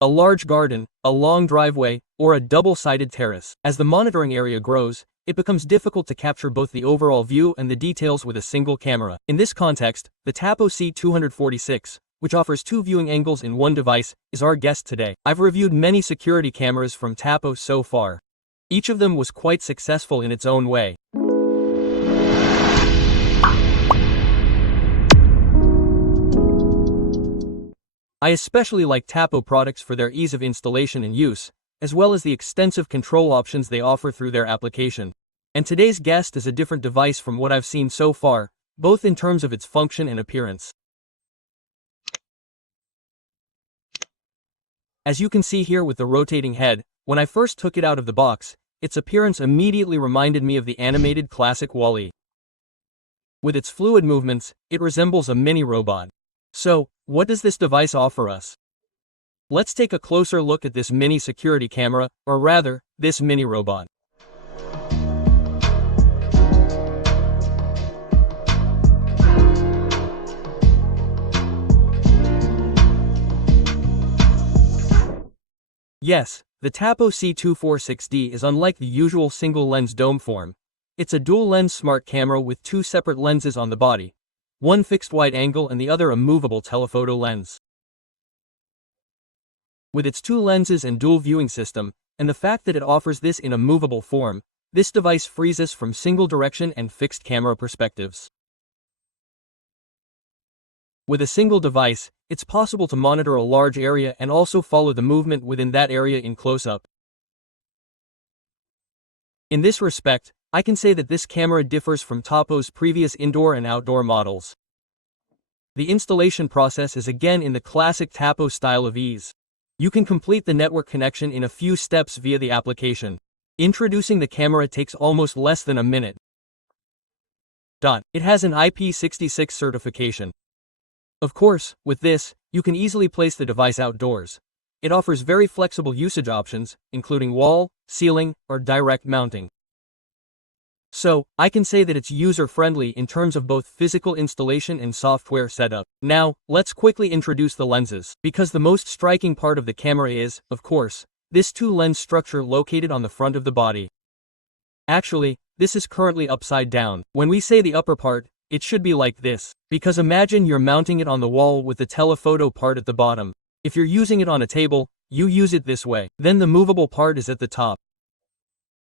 a large garden, a long driveway, or a double-sided terrace. As the monitoring area grows, it becomes difficult to capture both the overall view and the details with a single camera. In this context, the Tapo C246, which offers 2 viewing angles in one device, is our guest today. I've reviewed many security cameras from Tapo so far. Each of them was quite successful in its own way. I especially like Tapo products for their ease of installation and use, as well as the extensive control options they offer through their application. And today's guest is a different device from what I've seen so far, both in terms of its function and appearance. As you can see here with the rotating head, when I first took it out of the box, its appearance immediately reminded me of the animated classic WALL-E. With its fluid movements, it resembles a mini robot. So, what does this device offer us? Let's take a closer look at this mini security camera, or rather, this mini robot. Yes, the Tapo C246D is unlike the usual single-lens dome form. It's a dual-lens smart camera with 2 separate lenses on the body, one fixed wide angle and the other a movable telephoto lens. With its 2 lenses and dual viewing system, and the fact that it offers this in a movable form, this device frees us from single direction and fixed camera perspectives. With a single device, it's possible to monitor a large area and also follow the movement within that area in close-up. In this respect, I can say that this camera differs from Tapo's previous indoor and outdoor models. The installation process is again in the classic Tapo style of ease. You can complete the network connection in a few steps via the application. Introducing the camera takes almost less than a minute. It has an IP66 certification. Of course, with this, you can easily place the device outdoors. It offers very flexible usage options, including wall, ceiling, or direct mounting. So, I can say that it's user-friendly in terms of both physical installation and software setup. Now, let's quickly introduce the lenses, because the most striking part of the camera is, of course, this 2-lens structure located on the front of the body. Actually, this is currently upside down. When we say the upper part, it should be like this, because imagine you're mounting it on the wall with the telephoto part at the bottom. If you're using it on a table, you use it this way. Then the movable part is at the top.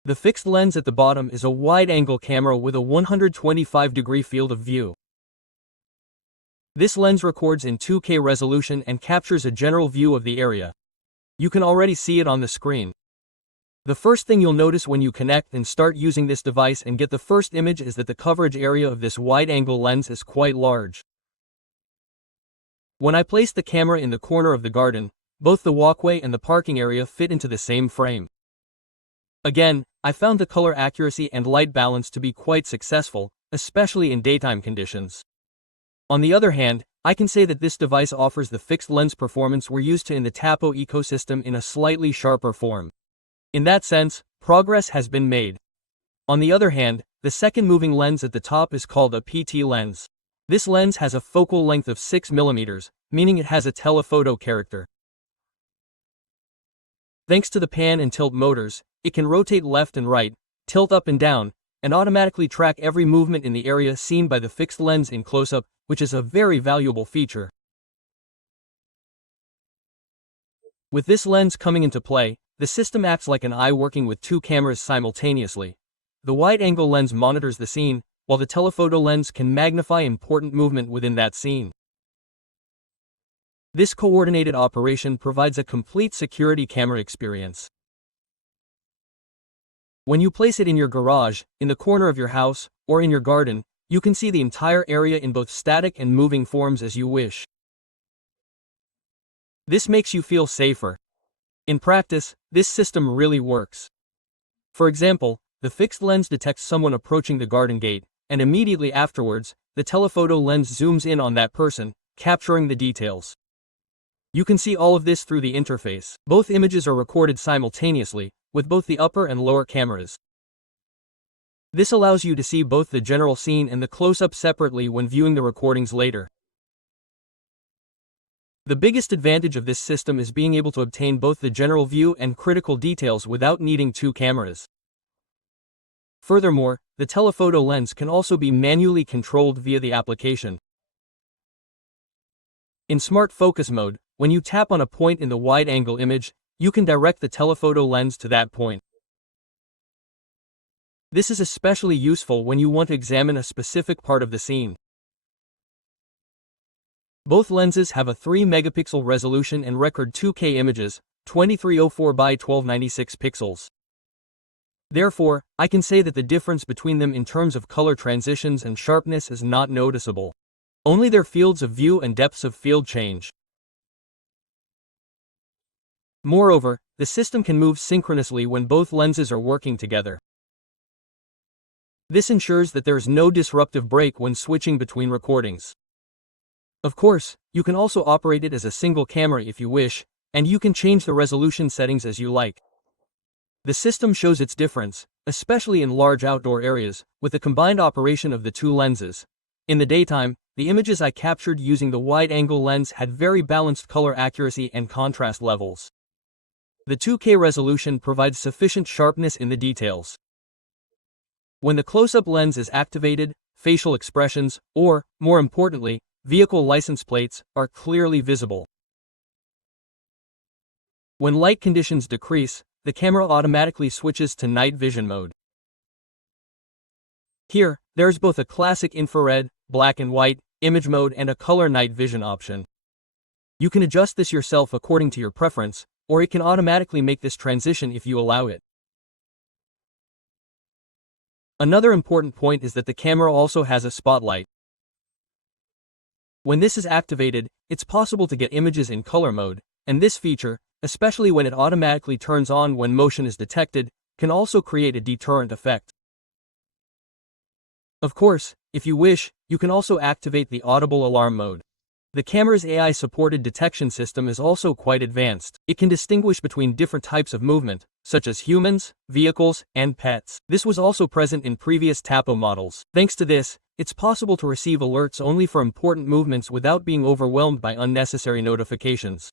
The fixed lens at the bottom is a wide-angle camera with a 125-degree field of view. This lens records in 2K resolution and captures a general view of the area. You can already see it on the screen. The first thing you'll notice when you connect and start using this device and get the first image is that the coverage area of this wide-angle lens is quite large. When I placed the camera in the corner of the garden, both the walkway and the parking area fit into the same frame. Again, I found the color accuracy and light balance to be quite successful, especially in daytime conditions. On the other hand, I can say that this device offers the fixed lens performance we're used to in the Tapo ecosystem in a slightly sharper form. In that sense, progress has been made. On the other hand, the second moving lens at the top is called a PT lens. This lens has a focal length of 6 mm, meaning it has a telephoto character. Thanks to the pan and tilt motors, it can rotate left and right, tilt up and down, and automatically track every movement in the area seen by the fixed lens in close-up, which is a very valuable feature. With this lens coming into play, the system acts like an eye working with 2 cameras simultaneously. The wide-angle lens monitors the scene, while the telephoto lens can magnify important movement within that scene. This coordinated operation provides a complete security camera experience. When you place it in your garage, in the corner of your house, or in your garden, you can see the entire area in both static and moving forms as you wish. This makes you feel safer. In practice, this system really works. For example, the fixed lens detects someone approaching the garden gate, and immediately afterwards, the telephoto lens zooms in on that person, capturing the details. You can see all of this through the interface. Both images are recorded simultaneously, with both the upper and lower cameras. This allows you to see both the general scene and the close-up separately when viewing the recordings later. The biggest advantage of this system is being able to obtain both the general view and critical details without needing two cameras. Furthermore, the telephoto lens can also be manually controlled via the application. In Smart Focus mode, when you tap on a point in the wide-angle image, you can direct the telephoto lens to that point. This is especially useful when you want to examine a specific part of the scene. Both lenses have a 3-megapixel resolution and record 2K images, 2304 by 1296 pixels. Therefore, I can say that the difference between them in terms of color transitions and sharpness is not noticeable. Only their fields of view and depths of field change. Moreover, the system can move synchronously when both lenses are working together. This ensures that there is no disruptive break when switching between recordings. Of course, you can also operate it as a single camera if you wish, and you can change the resolution settings as you like. The system shows its difference, especially in large outdoor areas, with the combined operation of the two lenses. In the daytime, the images I captured using the wide-angle lens had very balanced color accuracy and contrast levels. The 2K resolution provides sufficient sharpness in the details. When the close-up lens is activated, facial expressions, or, more importantly, vehicle license plates, are clearly visible. When light conditions decrease, the camera automatically switches to night vision mode. Here, there is both a classic infrared, black and white, image mode and a color night vision option. You can adjust this yourself according to your preference, or it can automatically make this transition if you allow it. Another important point is that the camera also has a spotlight. When this is activated, it's possible to get images in color mode, and this feature, especially when it automatically turns on when motion is detected, can also create a deterrent effect. Of course, if you wish, you can also activate the audible alarm mode. The camera's AI-supported detection system is also quite advanced. It can distinguish between different types of movement, such as humans, vehicles, and pets. This was also present in previous Tapo models. Thanks to this, it's possible to receive alerts only for important movements without being overwhelmed by unnecessary notifications.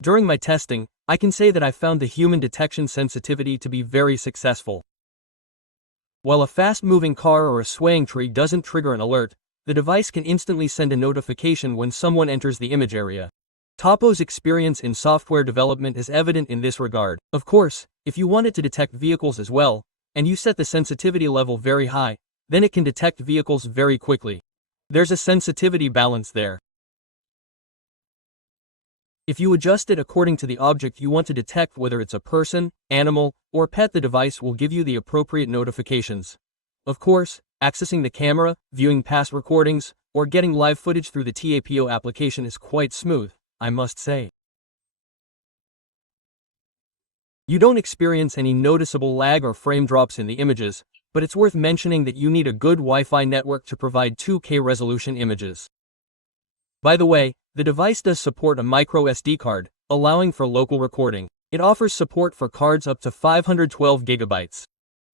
During my testing, I can say that I found the human detection sensitivity to be very successful. While a fast-moving car or a swaying tree doesn't trigger an alert, the device can instantly send a notification when someone enters the image area. Tapo's experience in software development is evident in this regard. Of course, if you want it to detect vehicles as well, and you set the sensitivity level very high, then it can detect vehicles very quickly. There's a sensitivity balance there. If you adjust it according to the object you want to detect, whether it's a person, animal, or pet, the device will give you the appropriate notifications. Of course, accessing the camera, viewing past recordings, or getting live footage through the Tapo application is quite smooth, I must say. You don't experience any noticeable lag or frame drops in the images, but it's worth mentioning that you need a good Wi-Fi network to provide 2K resolution images. By the way, the device does support a micro SD card, allowing for local recording. It offers support for cards up to 512 gigabytes.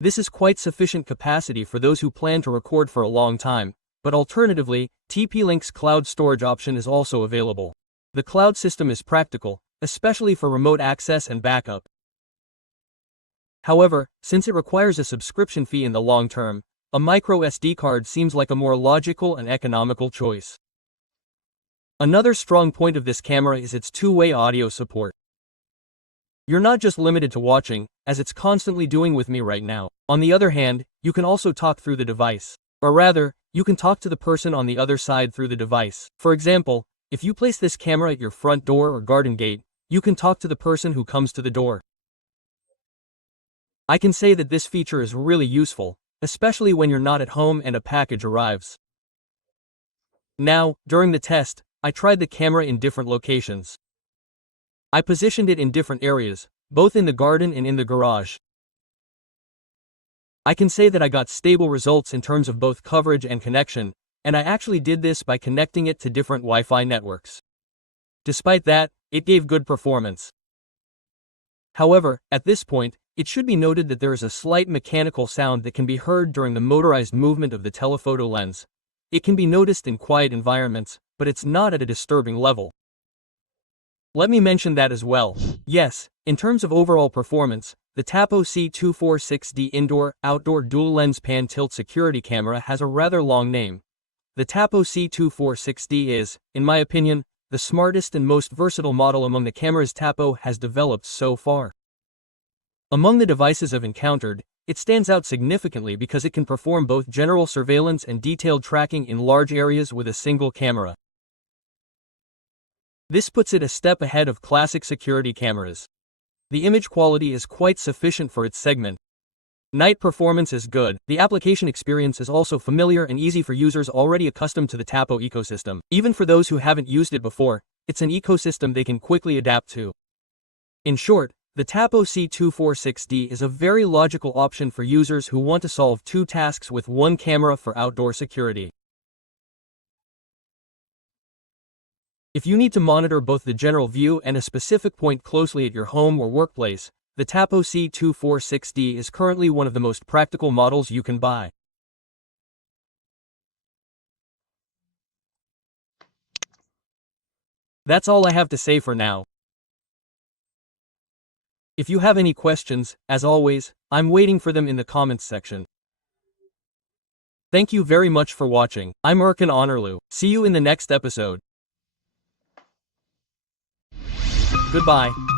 This is quite sufficient capacity for those who plan to record for a long time, but alternatively, TP-Link's cloud storage option is also available. The cloud system is practical, especially for remote access and backup. However, since it requires a subscription fee in the long term, a micro SD card seems like a more logical and economical choice. Another strong point of this camera is its two-way audio support. You're not just limited to watching, as it's constantly doing with me right now. On the other hand, you can also talk through the device. Or rather, you can talk to the person on the other side through the device. For example, if you place this camera at your front door or garden gate, you can talk to the person who comes to the door. I can say that this feature is really useful, especially when you're not at home and a package arrives. Now, during the test, I tried the camera in different locations. I positioned it in different areas, both in the garden and in the garage. I can say that I got stable results in terms of both coverage and connection, and I actually did this by connecting it to different Wi-Fi networks. Despite that, it gave good performance. However, at this point, it should be noted that there is a slight mechanical sound that can be heard during the motorized movement of the telephoto lens. It can be noticed in quiet environments, but it's not at a disturbing level. Let me mention that as well. Yes, in terms of overall performance, the Tapo C246D indoor-outdoor dual-lens pan-tilt security camera has a rather long name. The Tapo C246D is, in my opinion, the smartest and most versatile model among the cameras Tapo has developed so far. Among the devices I've encountered, it stands out significantly because it can perform both general surveillance and detailed tracking in large areas with a single camera. This puts it a step ahead of classic security cameras. The image quality is quite sufficient for its segment. Night performance is good. The application experience is also familiar and easy for users already accustomed to the Tapo ecosystem. Even for those who haven't used it before, it's an ecosystem they can quickly adapt to. In short, the Tapo C246D is a very logical option for users who want to solve two tasks with one camera for outdoor security. If you need to monitor both the general view and a specific point closely at your home or workplace, the Tapo C246D is currently one of the most practical models you can buy. That's all I have to say for now. If you have any questions, as always, I'm waiting for them in the comments section. Thank you very much for watching. I'm Ercan. See you in the next episode. Goodbye.